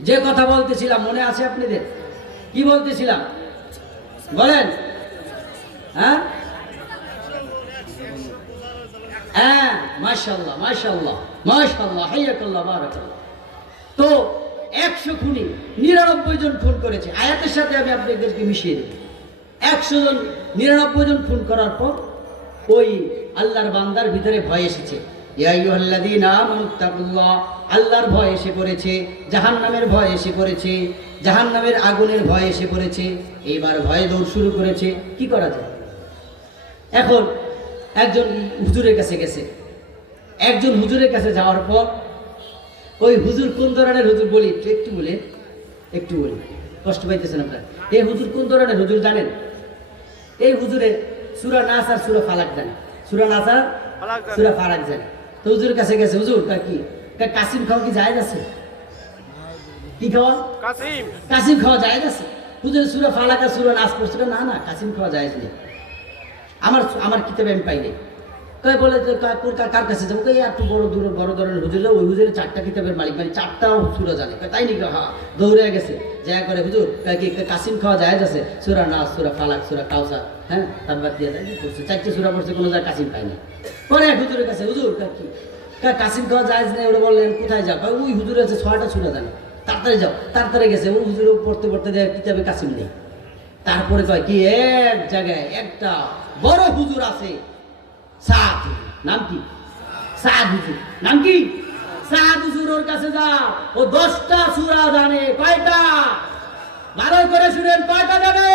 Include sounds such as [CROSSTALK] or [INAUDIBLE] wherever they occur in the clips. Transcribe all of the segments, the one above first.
যে কথা বলতেছিলাম, মনে আছে আপনাদের? কি বলতেছিলাম? বলেন। হ্যাঁ? হ্যাঁ তো একশো নিরানব্বই জন করেছে। আয়াতের সাথে আমি আপনাদেরকে মিশিয়ে দেব একশো জন, নিরানব্বই জন করার পর ওই আল্লাহর বান্দার ভিতরে ভয় এসেছে। আল্লাহর ভয় এসে পড়েছে জাহান্নামের ভয় এসে পড়েছে জাহান্নামের আগুনের ভয় এসে পড়েছে। এইবার ভয়ে দৌড় শুরু করেছে কি করা যায়? এখন একজন হুজুরের কাছে গেছে। একজন হুজুরের কাছে যাওয়ার পর ওই হুজুর কোন ধরনের হুজুর বলি? একটু একটু বলে একটু বলি। কষ্ট পাইতেছেন আপনার। এই হুজুর কোন ধরনের হুজুর জানেন? এই হুজুরে সুরা নাস আর সুরা ফালাক জানে। সুরা নাস আর সুরা ফালাক জানে। তো হুজুরের কাছে গেছে হুজুর তা কি? কাসিম খাওয়া কি যায় আছে? কি খাওয়া? কাসিম। কাসিম খাওয়া যায় আছে? হুজুর সুরা ফালাক সুরা নাস পড়ছিল না না কাসিম খাওয়া যায় নেই। আমার আমার কিতাবে আমি পাইনি। কই বলে যে কার- কাছে যাব? কই একটু বড় দূর বড় ধরনের হুজুর ওই হুজুরের চারটা কিতাবের মালিক মানে চারটাও সুরা জানে। তাই নাকি? হ্যাঁ দৌড়ে গেছে। যা করে হুজুর কাসিম খাওয়া যায় আছে? সুরা নাস সুরা ফালাক সুরা কাউসার হ্যাঁ তারপর দিয়ে দেয় পড়ছে চারটে সুরা পড়ছে কোনো জায়গায় কাসিম পায়নি। পরে হুজুরের কাছে, হুজুর কি? কাসিম খাওয়া যায় না ওরা বললেন, কোথায় যাও? ওই হুজুর আছে ছয়টা সুরা জানে, তাড়াতাড়ি যাও, তাড়াতাড়ি গেছে, ওই হুজুর পড়তে পড়তে দেয়, কিতাবে কাসিম নেই। তারপরে কয়, কি এক জায়গায় একটা বড় হুজুর আছে, সাদ নাম কি? সাদ হুজুর। নাম কি? সাদ হুজুর ওর কাছে যাও, ও দশটা সুরা জানে, কয়টা? ভালো করে শুনেন, কয়টা জানে?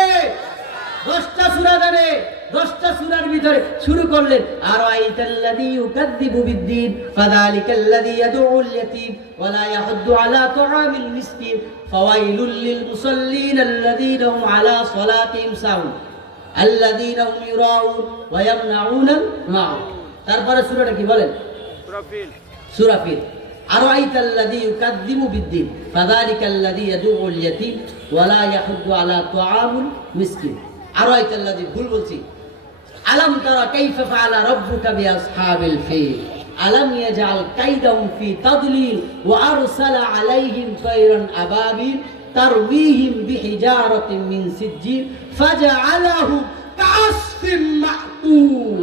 দশটা সুরা জানে। দশটা সুরার ভিতরে শুরু করলেন আর আইতাল্লাযী ইউকাদ্দিবু বিদ্দীন ফাযালিকাল্লাযী ইয়াদউল ইয়াতীম ওয়া লা ইয়াহুদ্দু আলা তুআমিল মিসকিন ফাওয়াইলুল লিল মুসাল্লিন আল্লাযীনা হুম আলা সালাতিহিম সাহুন আল্লাযীনা হুম ইউরাউন ওয়া ইয়ামনাউনাল মাউন তারপরে সূরাটা কি বলেন সুরাফিল সূরা ফির আরাইতা আল্লাযী ইউকাদ্দিবু বিদ্দীন ফাযালিকা আল্লাযী ইয়াদউল ইয়াতীম ওয়া লা ইয়াহুদ্দু আলা তুআমিল মিসকিন আরাইতা আল্লাযী ভুল বলছি আলাম তারা কাইফা ফাআলা রাব্বুকা বিআসহাবিল ফিল। আলাম ইয়াজআল কাইদাহুম ফি তাদলিল ওয়া আরসালা আলাইহিম তায়রান আবাবিল তারমিহিম বিহিজারাতিন মিন সিজ্জিল ফাজআলাহুম কাসফিম মা'কুল।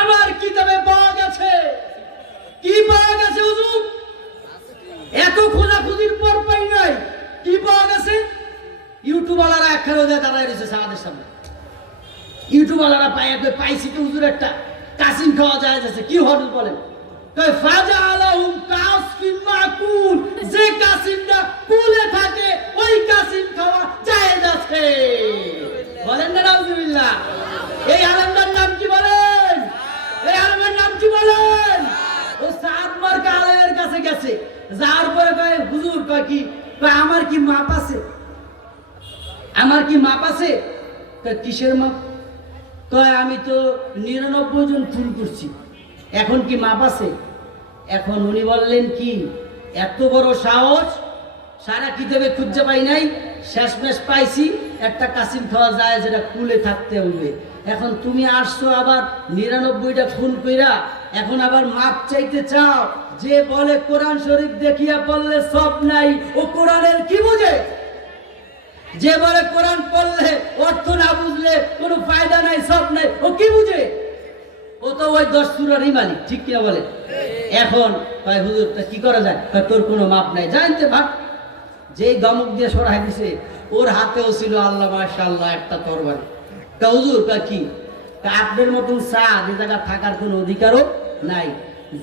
আমার কিতাবে পাওয়া গেছে। কি পাওয়া গেছে হুজুর? এত খোঁজাখুঁজির পর পাই নাই। কি পাওয়া গেছে? ইউটিউব একখানে ওদের দাঁড়ায় রয়েছে সাহাদের সামনে। ইউটিউব ওয়ালারা পাই পাইছি তো হুজুর একটা কাসিম খাওয়া যায় যাচ্ছে। কি হল বলেন? ফাজা আলাহুম যে কাসিমটা কুলে থাকে, ওই কাসিম খাওয়া যাচ্ছে বলেন না এই আলমদার নাম কি বলেন? এই আলমের নাম কি বলেন? ও সাত কাছে গেছে। যার পরে কয়, হুজুর, কয় কি আমার কি মাপ আছে? আমার কি মাপ আছে? কিসের মাপ? কয়, আমি তো নিরানব্বই জন খুন করছি। এখন কি মাপ আছে? এখন উনি বললেন কি, এত বড় সাহস, সারা কিতাবে খুঁজে পাই নাই, শেষমেশ পাইছি, একটা কাসিম খাওয়া যায় যেটা কুলে থাকতে হবে। এখন তুমি আসছো আবার নিরানব্বইটা খুন কইরা, এখন আবার মাপ চাইতে চাও। যে বলে কোরআন শরীফ দেখিয়া পড়লে সব নাই, ও কোরআনের কি বুঝে? যে বলে কোরআন পড়লে অর্থ না বুঝলে, কোনো ফায়দা নাই, সব নাই, ও কি বুঝে? ও তো ওই দশ সুরারই মালিক ঠিক কিনা বলে? এখন কয়, হুজুর, তা কি করা যায়? তোর কোনো মাপ নাই জানতে ভাব যেই দমক দিয়ে সরাই দিছে, ওর হাতেও ছিল আল্লাহ, মাশাআল্লাহ, একটা তরবারি। তা হুজুর কয় কি? তা আপনার মতন চা যে জায়গা থাকার কোনো অধিকারও নাই।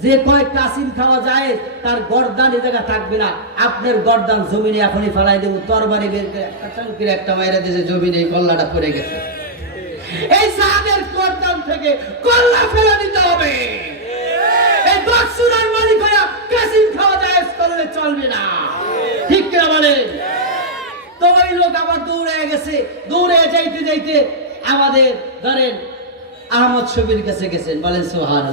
যে কয় কাসিম খাওয়া যায়, তার গর্দান এ জায়গা থাকবে না। আপনার গর্দান জমিনে এখনই ফেলাই দেবো। তরবারি বের করে একটা চালকির একটা মায়েরা দিয়েছে, জমিনে এই কল্লাটা পড়ে গেছে। এই সাহাবের গর্দান থেকে কল্লা ফেলে দিতে হবে। এই দশ সুরার মালিক হয়ে কাসিম খাওয়া যায় করলে চলবে না। ঠিক কিনা বলে তো ওই লোক আবার দৌড়ে গেছে। দৌড়ে যাইতে যাইতে আমাদের ধরেন আহমদ শবির কাছে গেছেন বলেন সোহান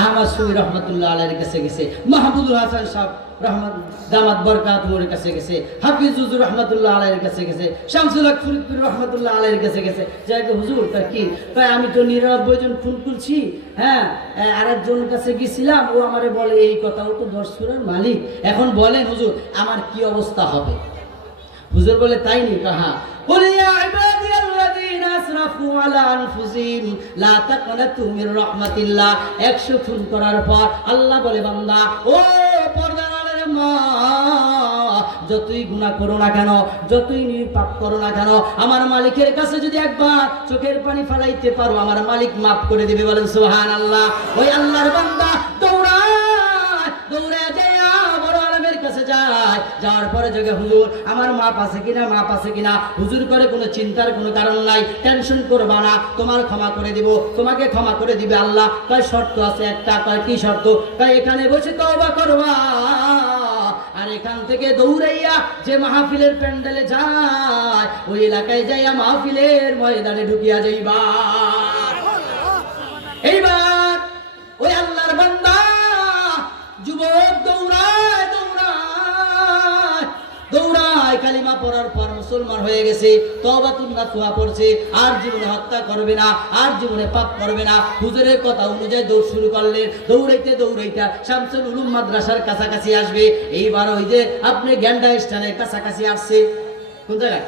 আহমদ শবির রহমতুল্লাহ আলের কাছে গেছে, মাহমুদুল হাসান সাহেব রহমত, দামাত বরকাত কাছে গেছে হাফিজুজুর রহমতুল্লাহ আলাইয়ের কাছে গেছে, শামসুল হক রহমতুল্লাহ আলাইয়ের কাছে গেছে। গো হুজুর, তা কি? তাই আমি তো নিরানব্বই জন খুন তুলছি হ্যাঁ? আরেকজন কাছে গেছিলাম, ও আমারে বলে, এই কথা ও তো সুরের মালিক। এখন বলেন হুজুর, আমার কি অবস্থা হবে? হুজুর বলে, তাই নি কাহা قل একশো খুন করার পর আল্লাহ বলে, বান্দা, ও পর্দার মা, যতই গুণা করো না কেন, যতই নির্পাপ করো না কেন, আমার মালিকের কাছে যদি একবার চোখের পানি ফেলাইতে পারো, আমার মালিক মাফ করে দেবে, বলেন সোহান আল্লাহ ওই আল্লাহর বান্দা যাওয়ার পরে যোগে হুজুর, আমার মাপ আছে কিনা, মাপ আছে কিনা? হুজুর করে কোনো চিন্তার কোনো কারণ নাই। টেনশন করবা না, তোমার ক্ষমা করে দিব, তোমাকে ক্ষমা করে দিবে আল্লাহ। শর্ত আছে একটা কি শর্ত? এখানে বসে তওবা করবা। আর এখান থেকে দৌড়াইয়া যে মাহফিলের প্যান্ডেলে যায়, ওই এলাকায় যাইয়া মাহফিলের ময়দানে ঢুকিয়া যাইবা। এইবার কালিমা পড়ার পর মুসলমান হয়ে গেছে তবাতুন নাসুহা পড়ছে আর জীবনে হত্যা করবে না আর জীবনে পাপ করবে না। হুজুরের কথা অনুযায়ী দৌড় শুরু করলেন। দৌড়াইতে দৌড়াইতে শামসুল উলুম মাদ্রাসার কাছাকাছি আসবে। এইবার ওই যে আপনি গ্যান্ডা স্থানের কাছাকাছি আসছে। কোন জায়গায়?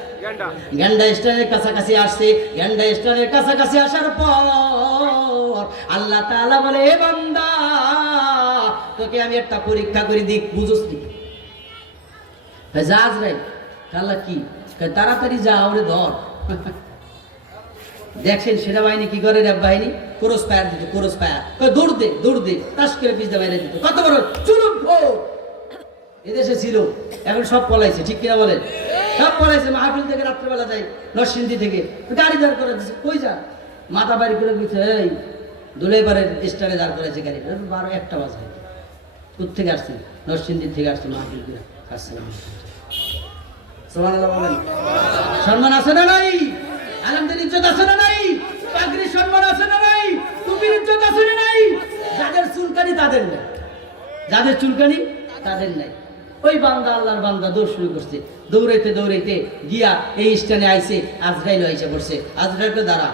গ্যান্ডা। স্টানের কাছাকাছি আসছে। গ্যান্ডা স্টানের কাছাকাছি আসার পর আল্লাহ তাআলা বলে এ বান্দা তোকে আমি একটা পরীক্ষা করে দিক বুঝোস রাই আল্লাহ কি? তাড়াতাড়ি যা, ওরে ধর। দেখছেন সেনাবাহিনী কি করে র্যাব বাহিনী? ক্রস ফায়ার দিত ক্রস ফায়ার দৌড় দে দৌড় দে। তাস করে পিস বাইরে দিত কত বড় চুলুপ এদেশে ছিল, এখন সব পলাইছে, ঠিক কিনা বলেন? সব পলাইছে, মাহফিল থেকে রাত্রেবেলা যাই, নরসিংদী থেকে। গাড়ি দাঁড় করে দিচ্ছে কই যা? মাথা বাড়ি করে দিচ্ছে এই দোলে পারে স্টারে দাঁড় করেছে গাড়ি বারো একটা বাজে। কোথ থেকে আসছে নরসিংদী থেকে আসছে মাহফিল করে। আসসালাম সম্মান আছে না নাই? আলমদের ইজ্জত আছে না নাই? পাগড়ির সম্মান আছে না নাই? টুপির ইজ্জত আছে না নাই? যাদের চুলকানি, তাদের নেই। যাদের চুলকানি, তাদের নাই। ওই বান্দা আল্লাহর বান্দা দৌড় শুরু করছে। দৌড়াইতে দৌড়াইতে গিয়া এই স্থানে আইছে আজরাইল আইসে পড়ছে। আজরাইলকে দাঁড়া।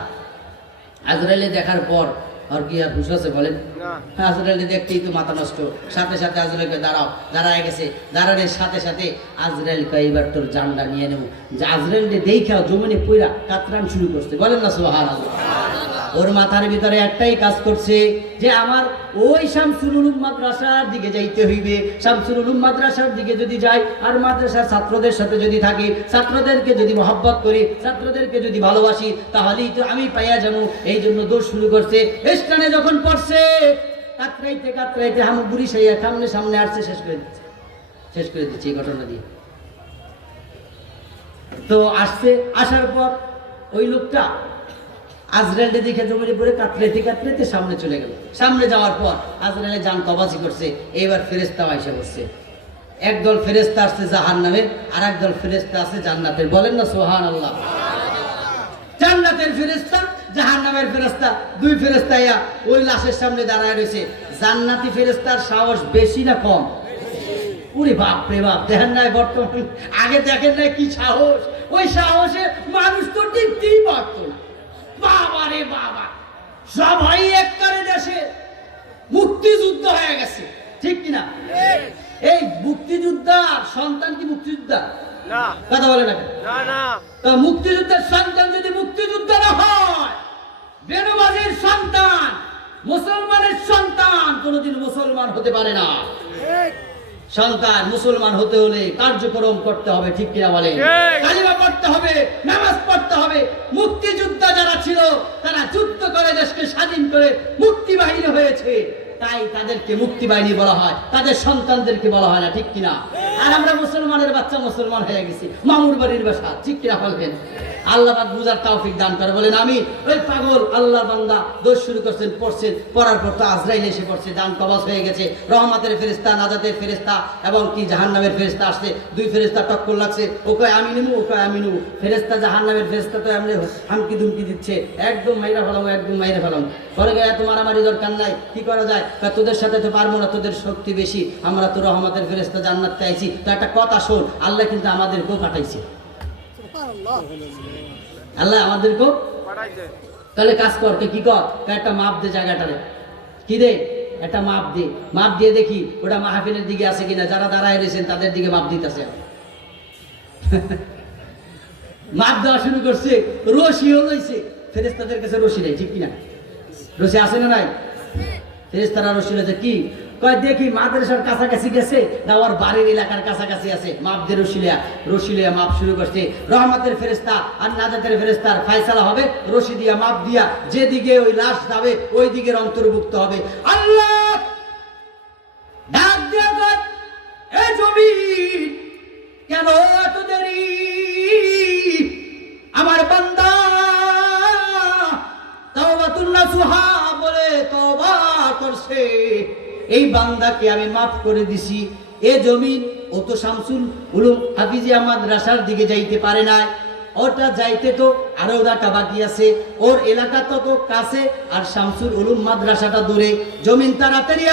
আজরাইলে দেখার পর আর কি আর হুশ আছে বলেন? আজরাইল দেখতেই তো মাথা নষ্ট সাথে সাথে আজরাইলকে দাঁড়াও দাঁড়ায় গেছে দাঁড়ানোর সাথে সাথে আজরাইল এবার তোর জানলা নিয়ে নেব। যে আজরাইলকে দেখাও জমিনে পইরা কাতরান শুরু করছে বলেন না সোহার সোহান ওর মাথার ভিতরে একটাই কাজ করছে যে আমার ওই শামসুল উলুম মাদ্রাসার দিকে যাইতে হইবে। শামসুল উলুম মাদ্রাসার দিকে যদি যাই আর মাদ্রাসার ছাত্রদের সাথে যদি থাকি, ছাত্রদেরকে যদি মহব্বত করি, ছাত্রদেরকে যদি ভালোবাসি, তাহলেই তো আমি পাইয়া যাব। এই জন্য দোষ শুরু করছে। স্থানে যখন পড়ছে, কাতরাইতে কাতরাইতে হামু বুড়ি সাইয়া সামনে সামনে আসছে, শেষ করে দিচ্ছে। শেষ করে দিচ্ছে এই ঘটনা দিয়ে। তো আসছে, আসার পর ওই লোকটা আজরায়েলকে দেখে জমিনে পড়ে কাতরাইতে কাতরাইতে সামনে চলে গেল। সামনে যাওয়ার পর আজরায়েলে যান কবাজি করছে এবার ফেরেস্তা এসে বসছে। একদল ফেরেস্তা আসছে জাহান নামে আর একদল ফেরেস্তা আছে জান্নাতের। বলেন না সোহান আল্লাহ জান্নাতের ফেরেস্তা জাহান নামের ফেরেস্তা দুই ফেরেস্তা ইয়া ওই লাশের সামনে দাঁড়ায় রয়েছে। জান্নাতি ফেরেস্তার সাহস বেশি না কম? ওরে বাপ রে বাপ, দেখেন নাই বর্তমান? আগে দেখেন নাই কি সাহস? ওই সাহসে মানুষ তো টিকতেই পারতো না বাবা রে বাবা। সবাই এক করে দেশে মুক্তিযুদ্ধ হয়ে গেছে ঠিক কিনা? এই মুক্তিযোদ্ধার সন্তান কি মুক্তিযোদ্ধা? কথা বলে না না না। তা মুক্তিযুদ্ধের সন্তান যদি মুক্তিযুদ্ধ না হয় বেনবাজির সন্তান মুসলমানের সন্তান কোনোদিন মুসলমান হতে পারে না। সন্তান মুসলমান হতে হলে কার্যক্রম করতে হবে ঠিক কিনা বলে কালিমা পড়তে হবে নামাজ পড়তে হবে। মুক্তিযোদ্ধা যারা ছিল তারা যুদ্ধ করে দেশকে স্বাধীন করে মুক্তি বাহিনী হয়েছে। তাই তাদেরকে মুক্তি বাহিনী বলা হয় তাদের সন্তানদেরকে বলা হয় না ঠিক কিনা? আর আমরা মুসলমানের বাচ্চা মুসলমান হয়ে গেছি। মামুর বাড়ির বাসা ঠিক কিনা বলবেন? আল্লাহ বুঝার তৌফিক দান করে, বলেন আমি ওই পাগল, আল্লাহ বান্দা, দোষ শুরু করছেন, পড়ছেন, পড়ার পর তো আজরাইল এসে পড়ছে দান কবজ হয়ে গেছে। রহমতের ফেরেস্তা নাজাতের ফেরেস্তা এবং কি, জাহান্নামের ফেরেস্তা আসছে, দুই ফেরেস্তা টক্কর লাগছে। ও কয় আমি নিমু ও কয় আমি নিমু ফেরেস্তা জাহান্নামের ফেরেস্তা তো এমনি হামকি দুমকি দিচ্ছে। একদম মাইরা ফেলাম, একদম মাইরা ফেলাম। পরে গিয়ে এত মারামারি দরকার নাই, কি করা যায়? কয়, তোদের সাথে তো পারব না, তোদের শক্তি বেশি। আমরা তো রহমতের ফেরেস্তা জান্নাত চাইছি। তো একটা কথা শোন, আল্লাহ কিন্তু আমাদেরকেও পাঠাইছে। আল্লাহ আমাদেরকেও তাহলে কাজ কর তুই কি কর? একটা মাপ দে জায়গাটারে কি দে? একটা মাপ দে। মাপ দিয়ে দেখি ওটা মাহফিলের দিকে আছে কিনা। যারা দাঁড়ায় রয়েছেন তাদের দিকে মাপ দিতেছে। [LAUGHS] মাপ দেওয়া শুরু করছে রশিও লইছে। ফেরেস্তাদের কাছে রশি নেই ঠিক কিনা? রশি আছে না নাই? ফেরেস্তারা রশি রয়েছে কি? কয়, দেখি মাদ্রাসার কাছাকাছি গেছে না ওর বাড়ির এলাকার কাছাকাছি আছে? মাপ দিয়ে রশিলিয়া রশিলিয়া মাপ শুরু করছে। রহমতের ফেরেস্তা আর নাজাতের ফেরেস্তার ফায়সালা হবে। রশি দিয়া মাপ দিয়া যেদিকে ওই লাশ যাবে ওই দিকের অন্তর্ভুক্ত হবে। আল্লাহ! বান্দাকে আমি মাফ করে দিছি। এ জমিন, ও তো শামসুল উলুম হাফিজিয়া মাদ্রাসার দিকে যাইতে পারে না ওটা যাইতে তো আরও এলাকা বাকি আছে। ওর এলাকা তো তো কাছে, আর শামসুল উলুম মাদ্রাসাটা দূরে। জমিন তাড়াতাড়ি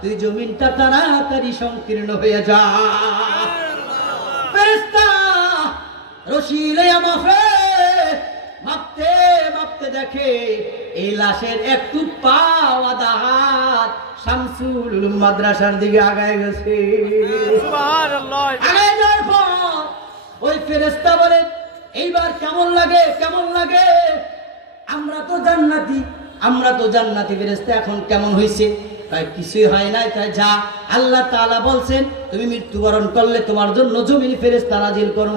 তুই জমিনটা তাড়াতাড়ি সংকীর্ণ হয়ে যা। ফেরেশতা রশি লইয়া মাফে মাপতে দেখে এই লাশের একটু পাওয়া দাহাত শামসুল মাদ্রাসার দিকে আগায় গেছে। আগায় যাওয়ার পর ওই ফেরেশতা বলে এইবার কেমন লাগে কেমন লাগে? আমরা তো জান্নাতি আমরা তো জান্নাতি ফেরেশতা এখন কেমন হয়েছে তাই কিছুই হয় নাই তাই যা। আল্লাহ তাআলা বলছেন তুমি মৃত্যুবরণ করলে তোমার জন্য জমিন ফেরেশতা নাজিল করব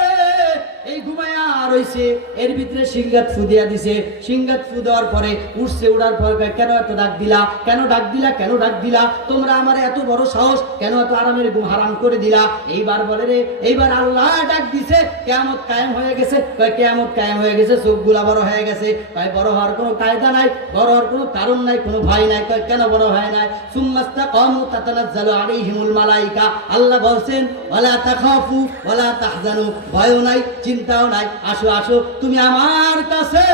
রইছে এর ভিতরে সিংগাত ফু দিয়া দিছে। সিংগাত ফু দেওয়ার পরে উঠছে, উড়ার পর কেন এত ডাক দিলা? কেন ডাক দিলা? কেন ডাক দিলা? তোমরা আমার এত বড় সাহস, কেন এত আরামের ঘুম হারাম করে দিলা? এইবার বলে রে, এইবার আল্লাহ ডাক দিছে, কেয়ামত কায়েম হয়ে গেছে। কয়, কেয়ামত কায়েম হয়ে গেছে, চোখগুলা বড় হয়ে গেছে। কয়, বড় হওয়ার কোনো কায়দা নাই, বড় হওয়ার কোনো কারণ নাই, কোনো ভয় নাই। কয়, কেন বড় হয় নাই? সুম্মাস্তা কম তাতানাজ্জালু আলাইহিমুল মালাইকা। আল্লাহ বলছেন, ওয়ালা তাখাফু, ওয়ালা তাহজানু। ভয়ও নাই, চিন্তাও নাই আসো আসো। তুমি আমার কাছে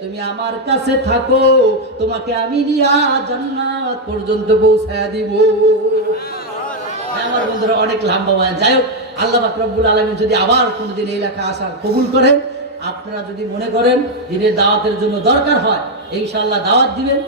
তুমি আমার কাছে থাকো। তোমাকে আমি নিয়া জান্নাত পর্যন্ত পৌঁছায়া দিব। হ্যাঁ, আমার বন্ধুরা অনেক লম্বা বয়ান যাই হোক আল্লাহ পাক রব্বুল আলমিন যদি আবার কোনোদিন এই লেখা আসার কবুল করেন আপনারা যদি মনে করেন দিনের দাওয়াতের জন্য দরকার হয় ইনশাল্লাহ দাওয়াত দিবেন।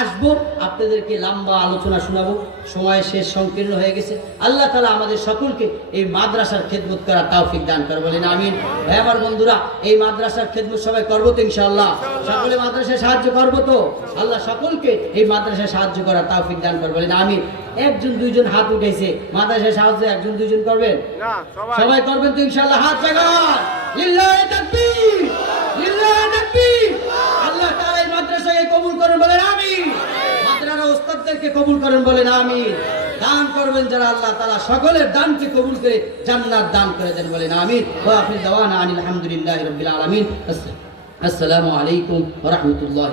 আসব আপনাদেরকে লম্বা আলোচনা শোনাবো। সময় শেষ সংকীর্ণ হয়ে গেছে। আল্লাহ তালা আমাদের সকলকে এই মাদ্রাসার খেদমত করার তৌফিক দান করে বলেন আমিন। ভাই আমার বন্ধুরা এই মাদ্রাসার খেদমত সবাই করব তো ইনশাআল্লাহ। সকলে মাদ্রাসায় সাহায্য করব তো? আল্লাহ সকলকে এই মাদ্রাসায় সাহায্য করার তৌফিক দান করে বলেন আমিন। একজন দুইজন হাত উঠেছে মাদ্রাসায় সাহায্য একজন দুইজন করবেন? সবাই। করবেন তো ইনশাআল্লাহ হাত লিল্লাহি তাকবীর লিল্লাহি তাকবীর আল্লাহ তাআলা এই মাদ্রাসাকে কবুল করেন বলেন আমিন মাদ্রাসার ওস্তাদদেরকে কবুল করেন বলেন আমি দান করবেন যারা আল্লাহ তালা সকলের দানকে কবুল করে জান্নাত দান করে দেন বলেন, আমিন। আলহামদুলিল্লাহ আসসালামু আলাইকুম রহমতুল্লাহ